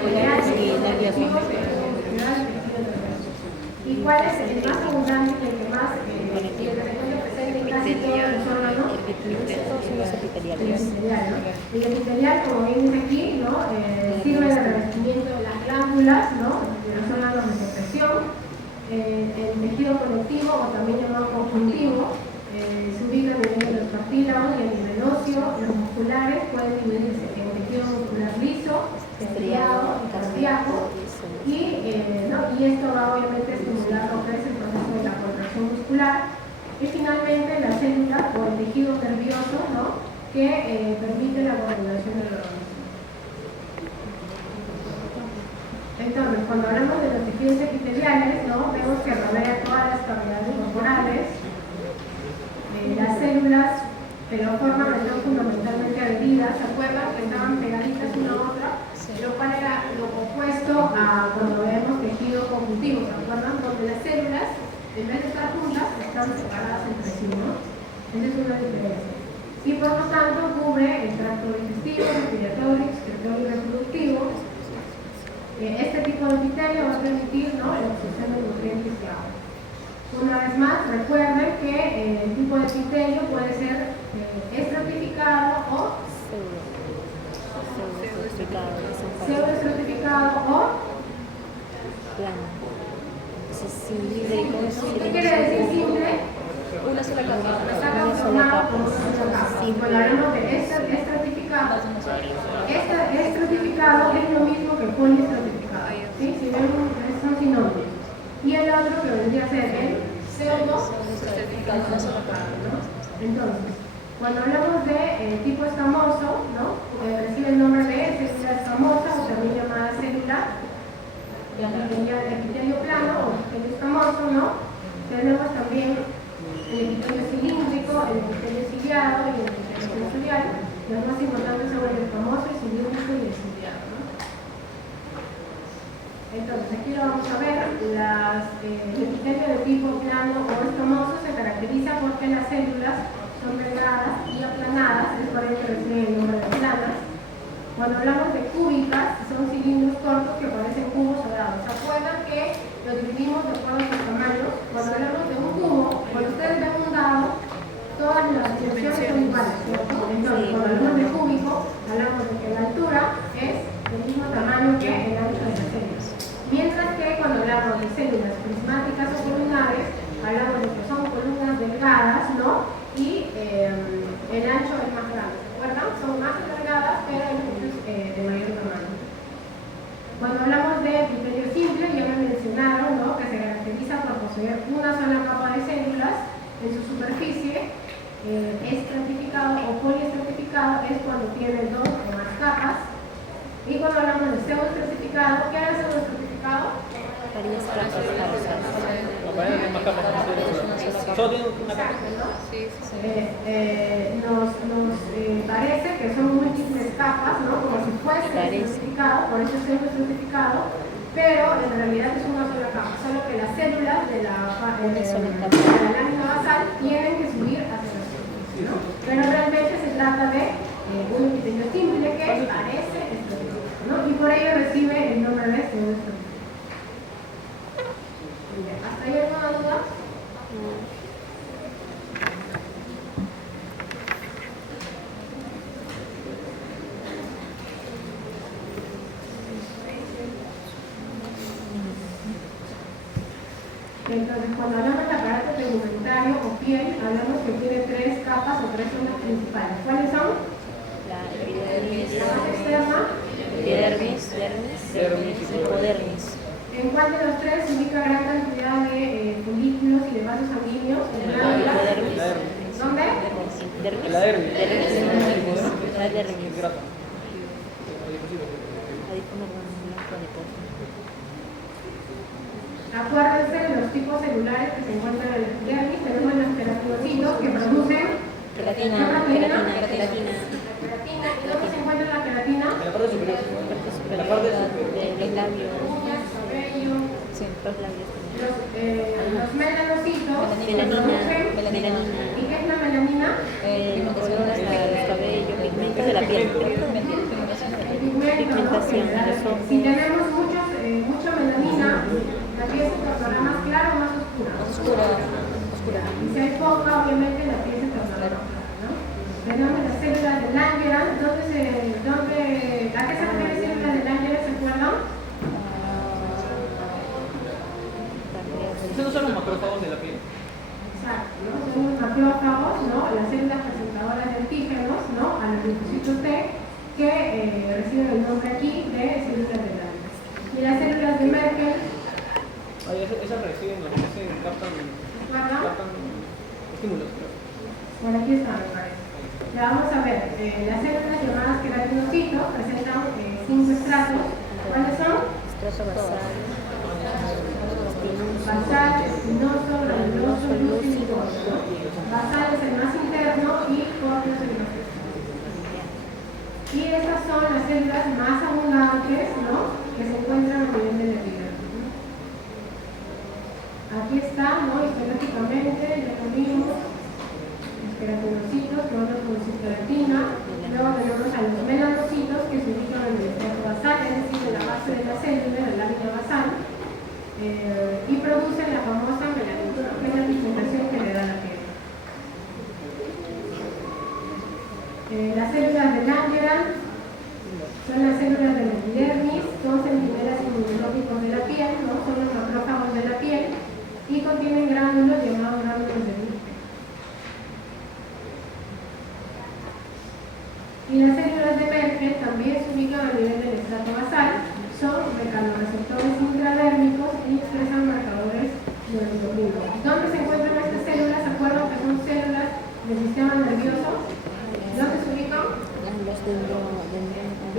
Sí, nervioso. ¿Y cuál es el más abundante y el que más el que se encuentra presente en casi todos los órganos? Todos son los epiteliales. El epitelial, ¿no? El epitelial, como bien dice aquí, ¿no? Sirve de revestimiento de las glándulas, ¿no? De los órganos de secreción. El tejido conectivo, o también llamado conjuntivo, se ubica a nivel de los cartílagos y a nivel óseo. Los musculares pueden dividirse en tejido muscular liso, estriado y cardíaco. Y esto va obviamente a estimular lo que es el proceso de la contracción muscular. Y finalmente la célula o el tejido nervioso, ¿no? Que permite la coordinación del organismo. Entonces, cuando hablamos de los tejidos epiteliales, ¿no? Vemos que rodea todas las cavidades corporales. Las células, pero forman fundamentalmente adheridas, ¿se acuerdan? Que estaban pegaditas una a otra, lo cual era lo opuesto a cuando vemos tejido conjuntivo, ¿se acuerdan? Donde las células, en vez de estar juntas, están separadas entre sí, ¿no? Esa es una diferencia. Y por lo tanto cubre el tracto digestivo, respiratorio, excretorio y reproductivo. Este tipo de epitelio va a permitir, ¿no?, la absorción de nutrientes y agua. Una vez más, recuerden que el tipo de epitelio puede ser estratificado o pseudoestratificado o plano. ¿qué quiere decir simple? Una sola capa. Está conformado por una sola capa. Cuando hablamos de estratificado, estratificado es lo mismo que poliestratificado. ¿Sí? Si ven, son sinónimos. Y el otro que vendría a ser el pseudo-estratificado, ¿no? Entonces, cuando hablamos de tipo escamoso, ¿no? Recibe el nombre de célula escamosa o también llamada célula de epitelio plano o epitelio escamoso, ¿no? Tenemos también el epitelio cilíndrico, el epitelio ciliado y el epitelio sensorial. Los más importantes son el escamoso, el cilíndrico y el ciliado, ¿no? Entonces, aquí lo vamos a ver. El epitelio de tipo plano o escamoso se caracteriza porque las células son delgadas y aplanadas, es por ello que reciben el nombre de planas. Cuando hablamos de cúbicas, son cilindros cortos que parecen cubos dorados. ¿Se acuerdan que lo dividimos de acuerdo a los tamaños? Cuando hablamos de un cubo, cuando ustedes ven un dado, todas las dimensiones son iguales, ¿cierto? Entonces, cuando hablamos de cúbico, hablamos de que la altura es del mismo tamaño que el ancho de las células. Mientras que cuando hablamos de células prismáticas o columnares, hablamos de que son columnas delgadas, ¿no? Y el ancho es más grande, ¿se acuerdan? Son más alargadas, pero entonces de mayor tamaño. Cuando hablamos de epitelio simple, ya me mencionaron, ¿no?, que se caracteriza por poseer una sola capa de células en su superficie. Estratificado o poliestratificado es cuando tiene dos o más capas. Y cuando hablamos de pseudoestratificado, ¿qué es el pseudoestratificado? Varias capas falsas. Solo tiene una capa. Nos parece que son múltiples capas, ¿no? Como si fuese estratificado, por eso es pseudoestratificado, pero en realidad es una sola capa, solo que las células de la lámina basal tienen que subir hacia la superficie, ¿no? Pero realmente se trata de un epitelio simple que parece estratificado, ¿no? Y por ello recibe el nombre de pseudoestratificado. ¿Hasta ahí alguna duda? Entonces, cuando hablamos del aparato tegumentario o piel, hablamos que tiene tres capas o tres zonas principales. ¿Cuáles son? La epidermis, La más externa, dermis, hipodermis. ¿en cuál de los tres se ubica gran cantidad de folículos y de vasos sanguíneos? ¿En la Hipodermis. ¿Dónde? Dermis. La dermis. La dermis. Es grasa. Acuérdense de los tipos celulares que se encuentran en la epidermis. Tenemos los queratinocitos que producen Queratina. ¿Y dónde se encuentra la queratina? En la parte superior. En la parte superior. De los labios. Uñas, cabello. Sí, los labios. Los melanocitos Melanina. producen. ¿Y qué es la melanina? El color hasta los cabellos, pigmentos de la piel. El pigmento, ¿no? Pigmentación, Que le da la los piel. ojos. Si tenemos mucha melanina, la piel se tornará más clara o más oscura. Oscura. Oscura. Y si hay poca, obviamente la piel se tornará más clara, ¿no? Tenemos las células de Langerhans. ¿A qué se refieren células de Langerhans? ¿Se acuerdan? Esos no son los macrófagos de la piel. Exacto, ¿no? Son los macrófagos, ¿no? Las células presentadoras de antígenos, ¿no? A los linfocitos T, que reciben el nombre aquí de células de Langerhans. Y las células de Merkel, Ay, esas reciben, captan estímulos, creo. bueno, aquí está, me parece. Ya vamos a ver, las células llamadas queratinocitos presentan 5 estratos. ¿Cuáles son? Estrato basal. Basal, espinoso, granuloso, lúcido. Basal es el más interno y corto es el más externo. Y estas son las células más abundantes, ¿no? Que se encuentran a nivel de la epidermis, ¿no? Aquí está, ¿no? Histológicamente, ya lo vimos. Los queratinocitos que van a producir queratina. Luego tenemos a los melanocitos que se ubican en el estrato basal, es decir, en la base de la célula, en la lámina basal. Y producen la famosa melanina, que es la pigmentación que le da la piel. Las células de Langerhans son las células de la epidermis, son centinelas inmunológicos de la piel, ¿no? Son los macrófagos de la piel y contienen gránulos llamados gránulos de Lipke. Y las células de Merkel también se ubican a nivel del estrato basal, son mecanorreceptores intradérmicos y expresan marcadores neuroendocrinos. ¿Dónde se encuentran estas células? ¿Se acuerdan que son células del sistema nervioso? ¿Dónde se ubican?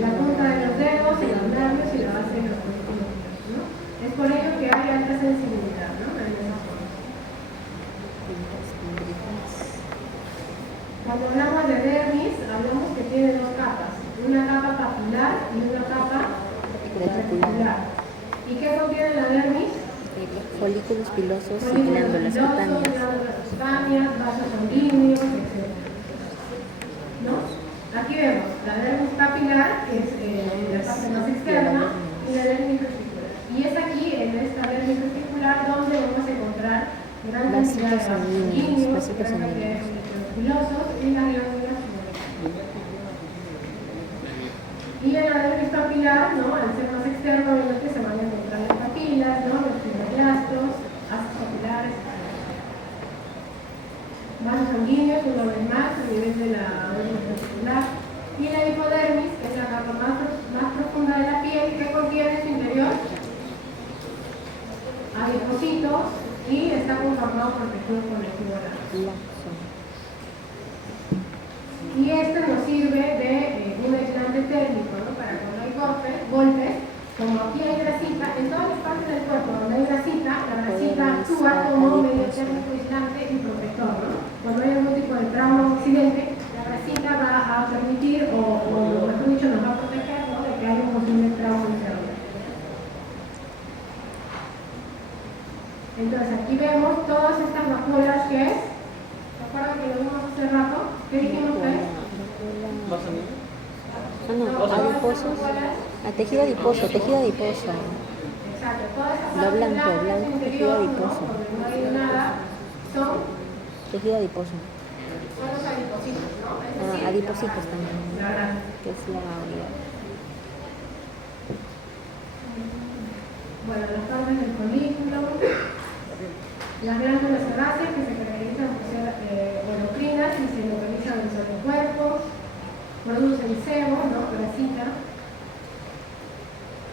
La punta de los dedos, en los nervios y la base de los músculos, ¿no? Es por ello que hay alta sensibilidad, ¿no? En esas zonas. Cuando hablamos de dermis, hablamos que tiene dos capas, una capa papilar y una capa reticular. ¿Y qué contiene la dermis? Folículos pilosos y Folículos glándulas pilosos, cutáneas. glándulas cutáneas, vasos sanguíneos, etc. ¿No? Aquí vemos la dermis papilar, que es la parte más externa, y la dermis reticular. Y es aquí, en esta dermis reticular, donde vamos a encontrar gran cantidad de vasos sanguíneos, gran cantidad de folículos pilosos y las glándulas sudoríparas. Y en la dermis papilar, ¿no? Al ser más externo, obviamente se van a encontrar las papilas, ¿no? Los fibroblastos, haces papilares, vasos sanguíneos, una vez más, a nivel de la dermis reticular. Y la hipodermis, que es la capa más profunda de la piel, que contiene en su interior adipocitos y está conformado por tejido conectivo laxo. Y este nos sirve de un aislante térmico, ¿no? Para cuando hay golpes, como aquí hay grasita, en todas las partes del cuerpo donde hay grasita, la grasita actúa como medio térmico aislante y protector, ¿no? Cuando hay algún tipo de trauma o accidente, la grasita va a permitir, o mejor dicho, nos va a proteger, ¿no? De que haya un posible trauma interno. Entonces aquí vemos todas estas vacuolas que es. ¿Se acuerdan que lo vimos hace rato? ¿Qué dijimos que es? Adiposos. Tejido adiposo, tejido adiposo. Exacto, todas esas Lo partes blanco, blancas tejido interior, adiposo. ¿no? Donde no hay nada, son Tejido adiposo. los adipocitos, ¿no? Es decir, Adipocitos la también, grasa. que es la unidad. Bueno, las partes del folículo, las glándulas sebáceas que se caracterizan por ser endocrinas y se localizan en todo el cuerpo, producen sebo, ¿no? Grasita.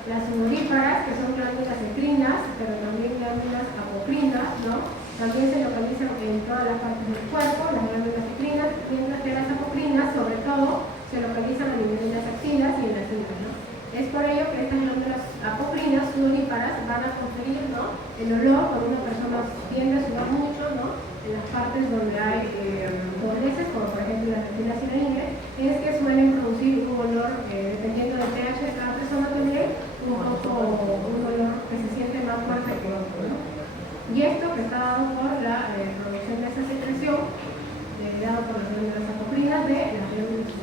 Las sudoríparas, que son glándulas endocrinas, pero también glándulas apocrinas, ¿no? También se localizan en todas las partes del cuerpo, las glándulas endocrinas, mientras que las apocrinas, sobre todo, se localizan a nivel de las axilas y en las uñas, ¿no? Es por ello que estas glándulas apocrinas, sudoríparas, van a conferir, ¿no? El olor cuando una persona tiende a sudar mucho, ¿no? En las partes donde hay dobleces, como por ejemplo las retinas y la ingle, es que suelen producir un olor, dependiendo del pH de cada persona también, un olor que se siente más fuerte que otro, ¿no? Y esto que está dado por la producción de esa secreción, dado por las glándulas apocrinas de las glándulas.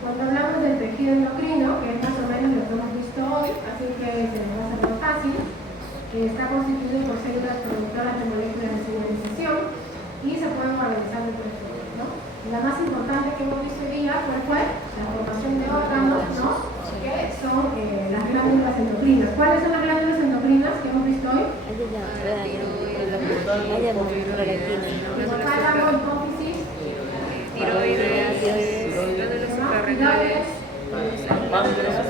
Cuando hablamos del tejido endocrino, que es más o menos lo que hemos visto hoy, así que se nos va a hacer más fácil, está constituido por células productoras de moléculas de señalización y se pueden organizar de tres formas, ¿no? La más importante que hemos visto hoy día fue la formación de órganos, ¿no? Que son las glándulas endocrinas. ¿Cuáles son las glándulas endocrinas que hemos visto hoy? Hipotálamo, hipófisis, Tiroides, glándulas suprarrenales, páncreas,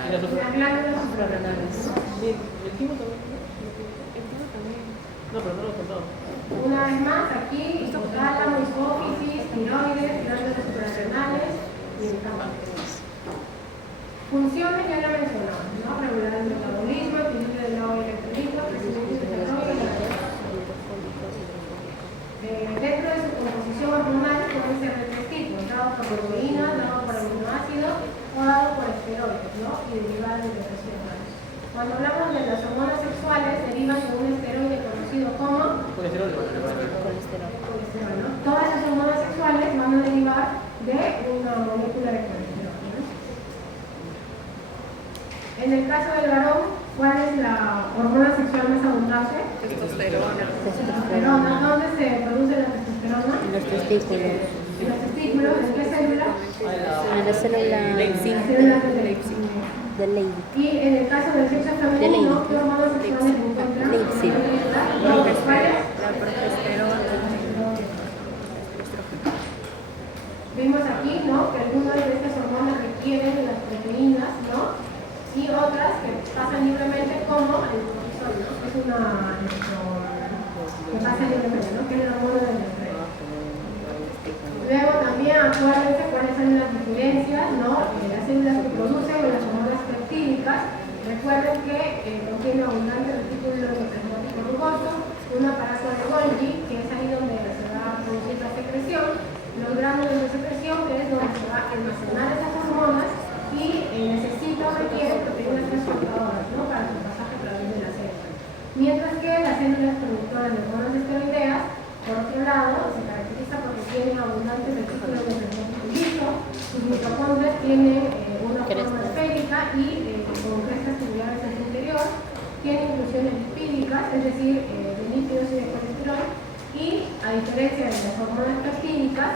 Y las otras. las glándulas suprarrenales. Bien, ¿el timo también? No, pero no lo he contado. Una vez más, aquí, hipotálamo, hipófisis, tiroides, glándulas suprarrenales y el páncreas. Funciones ya lo mencionamos, ¿no? Regular el metabolismo, equilibrio del agua y electrolitos, crecimiento y desarrollo de la dentro de su composición hormonal pueden ser de tres tipos, dado por proteínas, dado por aminoácidos o dado por esteroides, ¿no? Y derivadas de depresión. Cuando hablamos de las hormonas sexuales, derivan de un esteroide conocido como Colesterol. colesterol, ¿no? Todas las hormonas sexuales van a derivar de una molécula de colesterol, ¿no? En el caso del varón, ¿cuál es la hormona sexual más abundante? testosterona. Testosterona. ¿Dónde se produce la testosterona? En los testículos. En los testículos. ¿En qué célula? En la célula Células de Leydig. de Leydig. Y en el caso del sexo femenino, ¿qué hormonas sexuales se encuentran? Leydig. ¿Cuáles? La progesterona. Vimos aquí, ¿no? Que algunas de estas hormonas requieren las proteínas, ¿no? Y otras que pasan libremente como el cortisol, ¿no? Es una que pasa libremente, ¿no? Que es la hormona del estrés. Luego también acuérdense cuáles son las diferencias, ¿no? Las células que producen las hormonas peptídicas. Recuerden que contiene abundante retículo endoplasmático rugoso, un aparato de Golgi, que es ahí donde se va a producir la secreción, los gránulos de secreción, que es donde se va a almacenar esas hormonas, y necesita o requiere proteínas transportadoras, ¿no? Para su pasaje a través de la célula. Mientras que las células productoras de hormonas esteroideas, por otro lado, se caracteriza porque tienen abundantes retículos de plasmático liso, sus mitocondrias tienen una forma esférica y con crestas tubulares hacia el interior, tienen inclusiones lipídicas, es decir, de lípidos y de colesterol, y a diferencia de las hormonas peptídicas,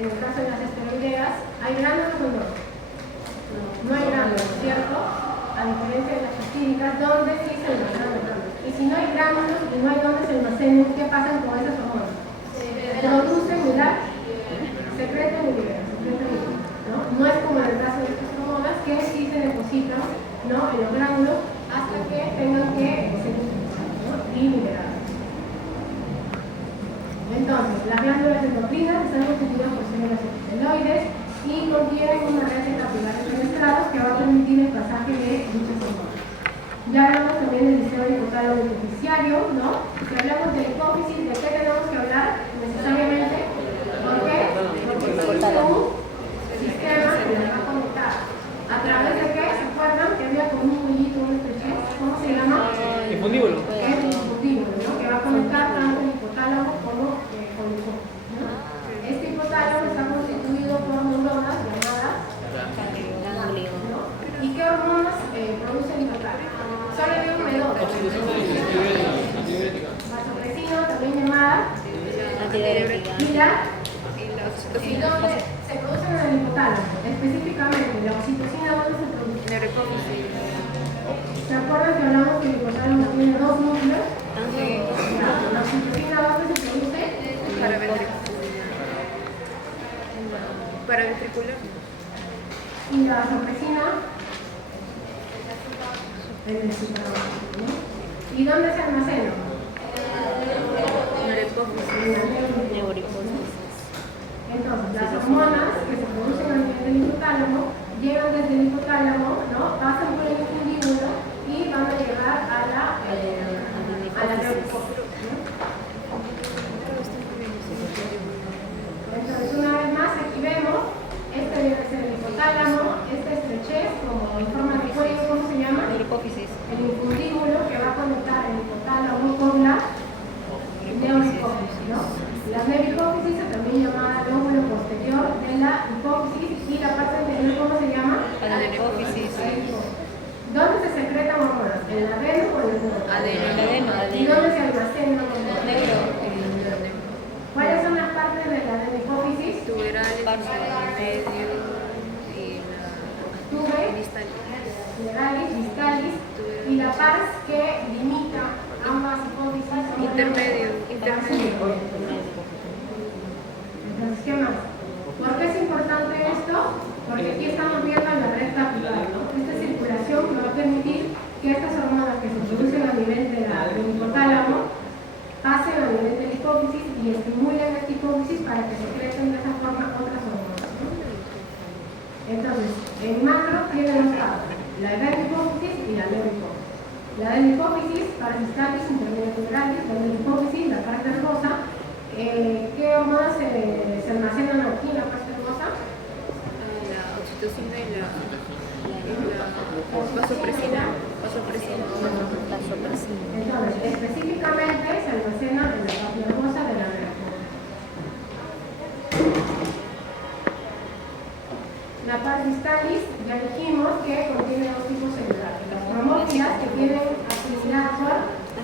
en el caso de las esteroideas, ¿hay gránulos o no? No hay gránulos, ¿cierto? A diferencia de las peptídicas, donde sí se almacenan los gránulos. Y si no hay gránulos y no hay donde se almacenen, ¿qué pasa con esas hormonas? Producen y las secretan y liberan, ¿no? No es como en el caso de estas hormonas que sí se depositan, ¿no? En los gránulos hasta que tengan que ser utilizadas, ¿no? Y liberadas. Entonces, las glándulas endocrinas están constituidas por células epiteloides y contienen una red de capilares fenestrados que va a permitir el pasaje de dichas hormonas. Ya hablamos también del sistema hipotálamo beneficiario, ¿no? Si hablamos de hipófisis, ¿de qué tenemos que hablar necesariamente? ¿Por qué? Porque existe un sistema que nos va a conectar. ¿A través de qué? ¿Se acuerdan que había como un muñito, un estrechez? ¿Cómo se llama? Infundíbulo. Es un infundíbulo, ¿no? Que va a conectar tanto el hipotálamo como con el hipófisis, ¿no? Este hipotálamo está constituido por neuronas llamadas Ganglio. ¿no? ¿Y qué hormonas produce el hipotálamo? Solo hay un medoso. Antibiótica. Vasopresina, también llamada Antidiurética. y la Y la y oxitocina. donde se producen en el hipotálamo. Específicamente, la oxitocina, ¿dónde se produce? La hipófisis. ¿Se acuerdan que hablamos que el hipotálamo tiene dos núcleos? Sí. La oxitocina, ¿dónde se produce? Paraventricular. Y la vasopresina en el supraórtico, ¿no? ¿Y dónde se almacena? La hipófisis. En la neurona. Neuriposis. Entonces, las hormonas que se producen a nivel del hipotálamo llegan desde el hipotálamo, ¿no? Pasan por el infundíbulo y van a llegar a la neurona, ¿no? Entonces, una vez más, aquí vemos, este debe ser el hipotálamo, este estrechez, como en forma de cuello, ¿cómo se llama? Hipófisis. El infundíbulo que va a conectar el hipotálamo con la neurocórtex, ¿no? Las intermedio y la tuve, distal. generalis, distalis, y la pars que limita ambas hipófisis. son Intermedio. Entonces, ¿qué más? ¿Por qué es importante esto? Porque aquí estamos viendo la recta apical, ¿no? Esta circulación que va a permitir que estas hormonas que se producen a nivel del hipotálamo pasen a nivel de la hipófisis y estimulen esta hipófisis para que se crezcan de esa forma otras hormonas, ¿no? Entonces, en macro tiene dos partes, la hipófisis y la neurohipófisis. La de la hipófisis, parasistalis, intermedio-generalis, la de la hipófisis, la parte nervosa. ¿Qué hormonas se almacenan aquí en la parte nervosa? La oxitocina y la vasopresina. Entonces, específicamente se almacena en la parte nervosa de la neurohipófisis. La parasistalis, ya dijimos que contiene dos tipos celulares. Las cromófilas, que tienen afinidad por De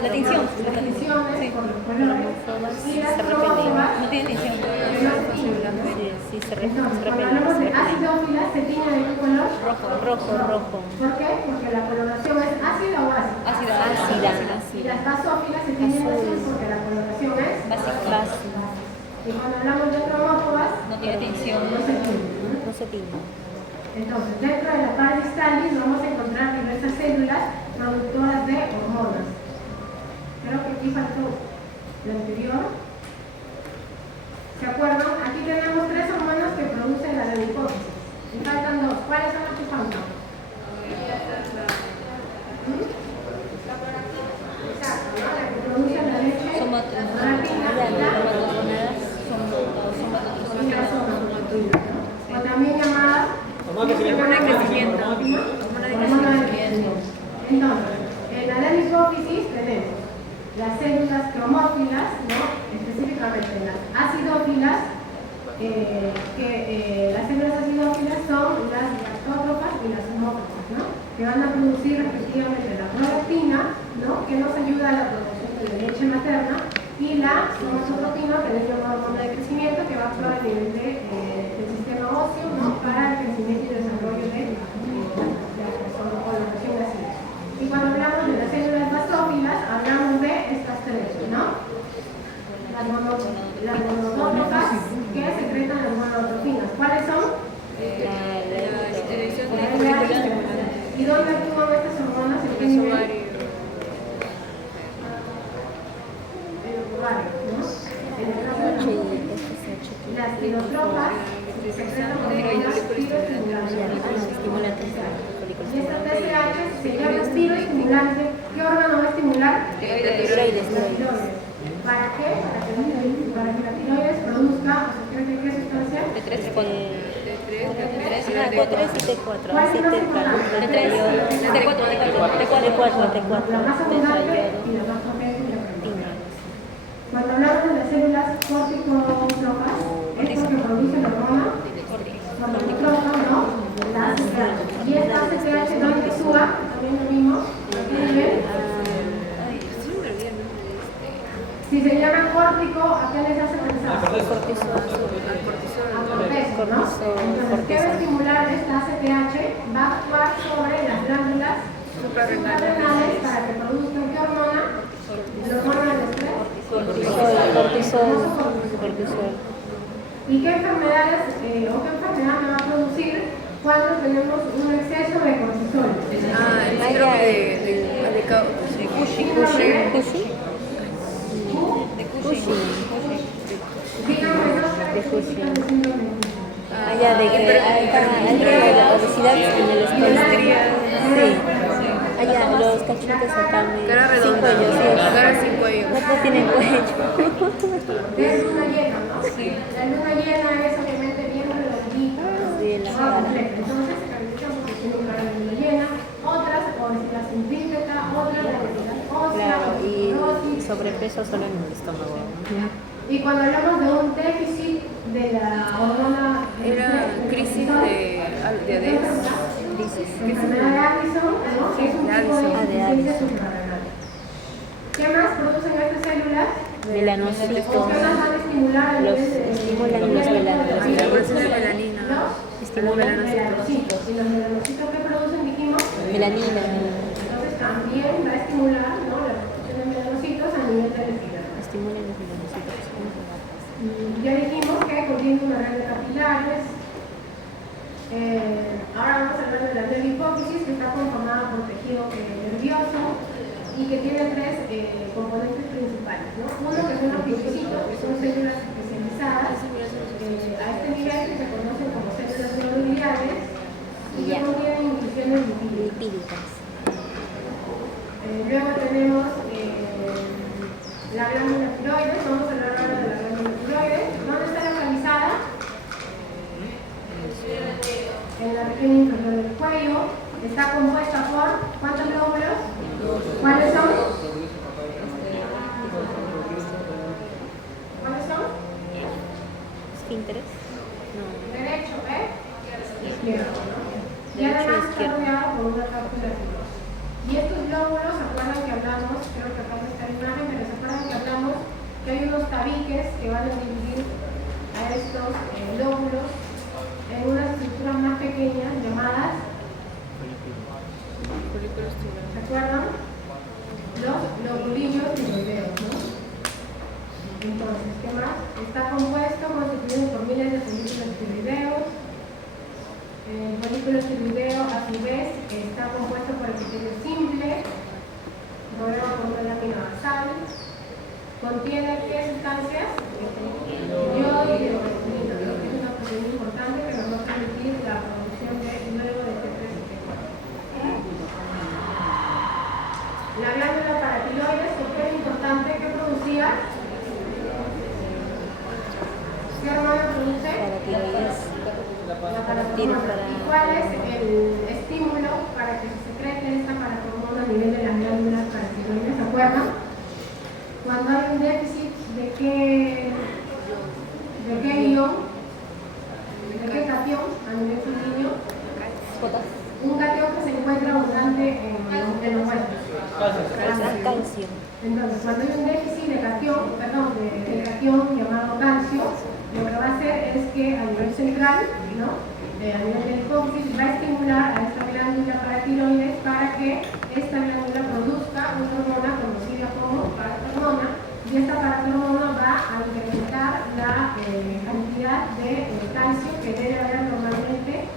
la tinción. distinciones por los colores, y las cromóforas No tiene tinción. que no se tiñen, ¿no? Sí, se Entonces, cuando hablamos de acidófilas, ¿se tiñe de qué color? rojo. ¿Por qué? Porque la coloración es ácida o básica. Y las basófilas se tiñen de azul porque la coloración es Básica. Y cuando hablamos de cromófobas, No tiene tinción. no se tiñen, ¿no? No se tiñe. Entonces, dentro de la parasistalis vamos a encontrar diversas células productoras de hormonas. Creo que aquí faltó lo anterior. ¿Se acuerdan? Aquí tenemos tres hormonas que producen la hipófisis. Y faltan dos. ¿Cuáles son las que faltan? Exacto, ¿no? La que produce la leche materna y la somatotrina, ¿no? O también llamada Hormona de crecimiento. hormona de crecimiento. Entonces, en la hipófisis tenemos las células cromófilas, ¿no? Específicamente las acidófilas, las células acidófilas son las lactótrofas y las homótrofas, ¿no? Que van a producir respectivamente la prolactina, ¿no? Que nos ayuda a la producción de la leche materna, y la somatotropina, que es una hormona de crecimiento que va a actuar a nivel del sistema óseo, ¿no? Para el crecimiento y desarrollo de la coloración de ácidos. Y cuando hablamos de las células basófilas, hablamos de estas tres, ¿no? Las gonadotrófas que secretan las gonadotrofinas. ¿Cuáles son? ¿Y dónde actúan estas hormonas? ¿En qué nivel? En los ovarios, ¿no? En el caso de las mujeres. Las tirotropas secretan hormonas tiroestimulantes. Y esta TSH se llama tiroestimulante. ¿Qué órgano va a estimular? Tiroides. ¿Para qué? Para que la tiroides produzca, ¿qué sustancia? T3 y ¿Cuál T4. es más abundante? La más abundante y la más potente y la primera. Cuando hablamos de las células corticotrófas, es porque producen hormona corticotrófa, ¿no? La ACTH. Y esta ACTH, ¿dónde actúa? También lo vimos. Si se llama córtico, ¿a qué les hace pensar? A cortisol, ¿no? Entonces, ¿qué va a estimular esta ACTH? Va a actuar sobre las glándulas suprarrenales para que produzcan ¿qué hormona? La hormona del estrés. Cortisol. ¿Y qué enfermedades o qué enfermedad me va a producir cuando tenemos un exceso de cortisol? El síndrome de Cushing. Díganme dos características del síndrome de Cushing. Allá de que hay la obesidad en el estómago. Sí. Allá los cachetes acá. Cara Sin redonda. cuello, sí. Cara sin cuello. No tienen cuello. Es luna llena, ¿no? Sí. La luna llena es obviamente bien redondita, Bien, ¿no? la cara. Completa. Entonces se caracterizan porque tienen cara de luna llena, otras obesidad simplífica, otras de obesidad ósea, Claro, y osteoporosis. sobrepeso solo en el estómago. Y cuando hablamos de un déficit de la hormona Era crisis de Adès. enfermedad de Addison, ¿no? Es un tipo de insuficiencia suprarrenal. ¿Qué más producen estas células? Melanocitos. ¿O qué más van a estimular a nivel de estimulan los Produce melanocitos. melanina. Estimulan melanocitos. Y los melanocitos que producen, dijimos, melanina. entonces también va a estimular, ¿no?, la producción de melanocitos a nivel del epidermis. Estimulan los melanocitos. Ya dijimos que contiene una red de capilares. Ahora vamos a hablar de la red de hipófisis, que está conformada por tejido nervioso y que tiene tres componentes principales, ¿no? Uno que son los linfocitos, que son células especializadas a este nivel, que se conocen como células neurogliales y que contienen inclusiones lipídicas. Lipídicas. Luego tenemos la glándula tiroides. Vamos a hablar ahora de la glándula tiroides. ¿Dónde está localizada? En la región inferior del cuello. Está compuesta por ¿cuántos lóbulos? ¿Cuáles son? ¿Cuáles son? Esfínteres. Derecho, izquierdo, ¿no? Y Derecho, además está izquierdo. rodeado por una cápsula fibrosa. Y estos lóbulos, ¿se acuerdan que hablamos? Creo que acá no está la imagen, pero ¿se acuerdan que hablamos que hay unos tabiques que van a dividir a estos lóbulos en unas estructuras más pequeñas llamadas, ¿se acuerdan? Los lobulillos tiroideos, ¿no? Entonces, ¿qué más? Está constituido por miles de folículos tiroideos. El folículo tiroideo, a su vez, está compuesto por epitelio simple, rodeado por una lámina basal. Contiene ¿qué sustancias? Yodo y hidrogenina, ¿no? Que es una proteína importante que nos va a permitir la producción de luego de T3 y T4. La glándula paratiroides, súper importante, ¿qué producía? ¿Qué hormona produce? Paratiroides. La paratormona. ¿Y cuál es el estímulo para que se secrete esta paratormona a nivel de las glándulas paratiroides? ¿Se acuerdan? Cuando hay un déficit de qué ion, de qué catión a nivel sanguíneo, un catión que se encuentra abundante en los huesos. Calcio. Entonces, cuando hay un déficit de catión, de catión llamado calcio, lo que va a hacer es que a nivel central, ¿no?, a nivel del hipófisis, va a estimular a esta glándula paratiroides para que esta glándula produzca una hormona conocida como paratormona, y esta paratormona va a incrementar la cantidad de calcio que debe haber normalmente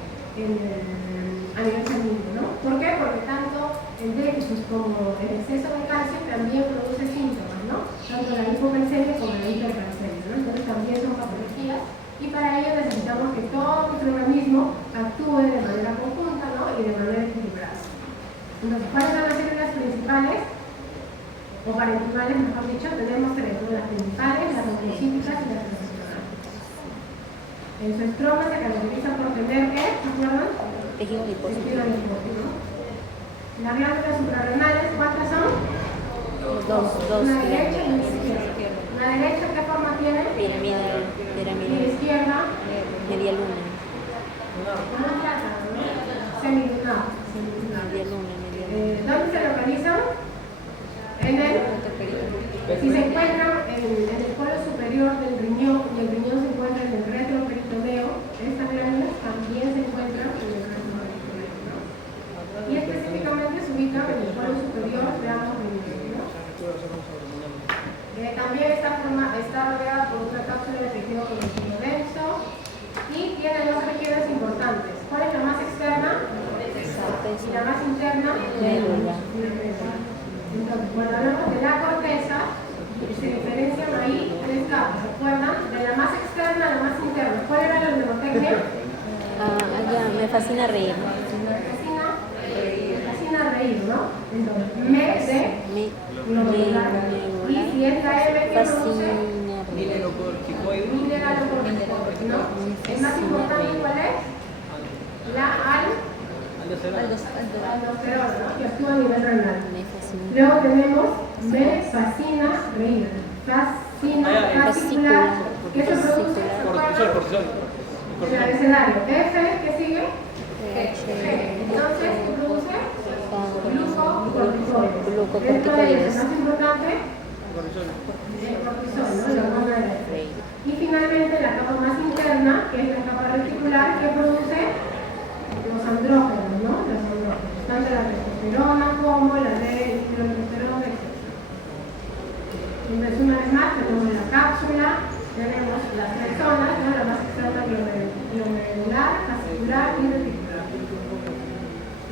a nivel sanguíneo, ¿no? ¿Por qué? Porque tanto el déficit como el exceso de calcio también produce síntomas, ¿no? Tanto la hipocalcemia como la hipercalcemia, ¿no? Entonces también son patologías y para ello necesitamos que todo nuestro organismo actúe de manera conjunta, ¿no?, y de manera equilibrada. Entonces, ¿cuáles son las células principales? O parenquimales, mejor dicho, tenemos tres, ¿no?, las principales, las endocíticas y las transicionales. En su estroma se caracteriza por tener, ¿qué? ¿Se acuerdan? Tejido adiposo. Tejido adiposo, ¿no? Las glándulas suprarrenales, ¿cuántas son? Dos Una derecha y una glándulas. izquierda. La derecha, ¿qué forma tiene? Piramidal. Y la izquierda, Media luna. ¿cómo trata? Semilunar. Media luna. Media luna. ¿Dónde se localizan? En el, si se encuentran en el polo superior del riñón y el riñón se encuentra en el retroperitoneo, estas glándulas también se encuentran en el retroperitoneo, ¿no? Y específicamente se ubican en el polo superior de ambos riñones, ¿no? También está rodeada por una cápsula de tejido conectivo denso y tiene dos regiones importantes. ¿Cuál es la más externa? Y la más interna. Médula. Entonces, cuando hablamos de la corteza, se diferencian ahí tres capas, ¿recuerdan? De la más externa a la más interna. ¿Cuál era la mnemotecnia? Ya, me fascina reír. Me fascina reír, ¿no? Entonces, me de glomerular. Y si es la M que produce, mineralocorticoide, ¿no? El más importante, ¿cuál es? La aldosterona, ¿no?, que actúa a nivel renal. Me fascina. Luego tenemos me fascina reír. Fascicular. ¿Qué se produce? Cortisol. El abecedario. F, ¿qué sigue? Entonces, ¿qué produce? Glucocorticoides. Esto es el más importante. El cortisol, ¿no?, la hormona de la estrés. Y finalmente la capa como la de clorhidrato de exceso. Entonces, una vez más, tenemos la cápsula, tenemos las tres zonas, ¿no? La más externa glomerular, fascicular y reticular.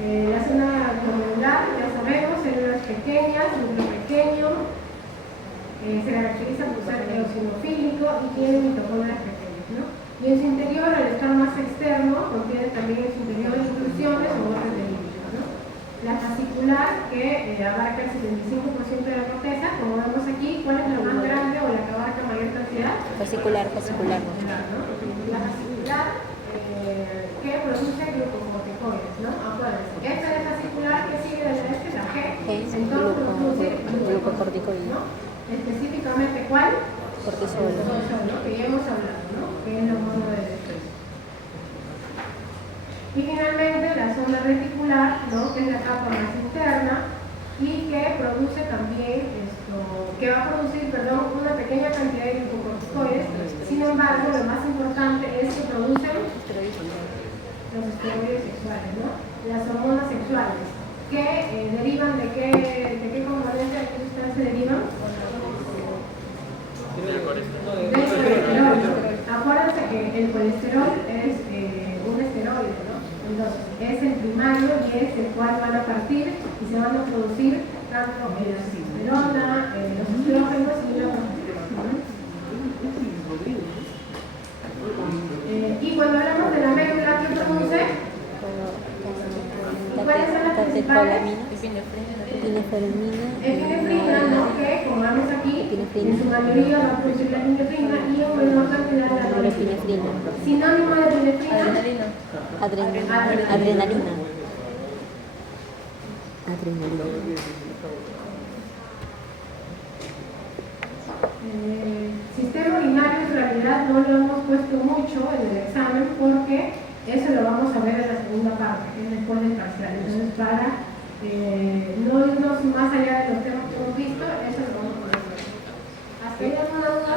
La zona glomerular, ya sabemos, células pequeñas, núcleo pequeño, se caracteriza por ser eosinofílico y tiene mitocondrias pequeñas, ¿no? Y en su interior, al estar más externo, contiene también en su interior inclusiones o bordes de lípidos, ¿no? La fascicular, que abarca el 75% de la corteza, como vemos aquí, ¿cuál es la más grande o la que abarca mayor cantidad? Fascicular, fascicular. ¿No? La fascicular, que produce glucocorticoides, ¿no? Acuérdense, esta es fascicular que sigue de la la G, entonces produce Glucocorticoides. ¿no? Específicamente, ¿cuál? Cortisol. Cortisol, ¿no? Que ya hemos hablado, ¿no? Que es la hormona del estrés. Y finalmente la zona reticular, ¿no? Que es la capa más interna y que produce también que va a producir, perdón, una pequeña cantidad de glucocorticoides. Sin embargo, lo más importante es que producen los esteroides sexuales, ¿no? Las hormonas sexuales, que derivan de qué componente, de qué sustancia derivan. Del colesterol. Acuérdense que el colesterol es un esteroide, ¿no? Entonces, es el primario y es el cual van a partir y se van a producir tanto la testosterona, los estrógenos y la progesterona. Y cuando hablamos de la médula, ¿qué produce? ¿Cuáles son las principales? Epinefrina, ¿no? Que, como vemos aquí, en su mayoría va a producir la epinefrina y en menor cantidad la norepinefrina. Sinónimo de epinefrina. Adrenalina. Sistema urinario en realidad no lo hemos puesto mucho en el examen porque eso lo vamos a ver en la segunda parte, que es después del parcial. Entonces, para no irnos más allá de los temas que hemos visto, eso lo vamos a poner. ¿Hasta ahí alguna duda?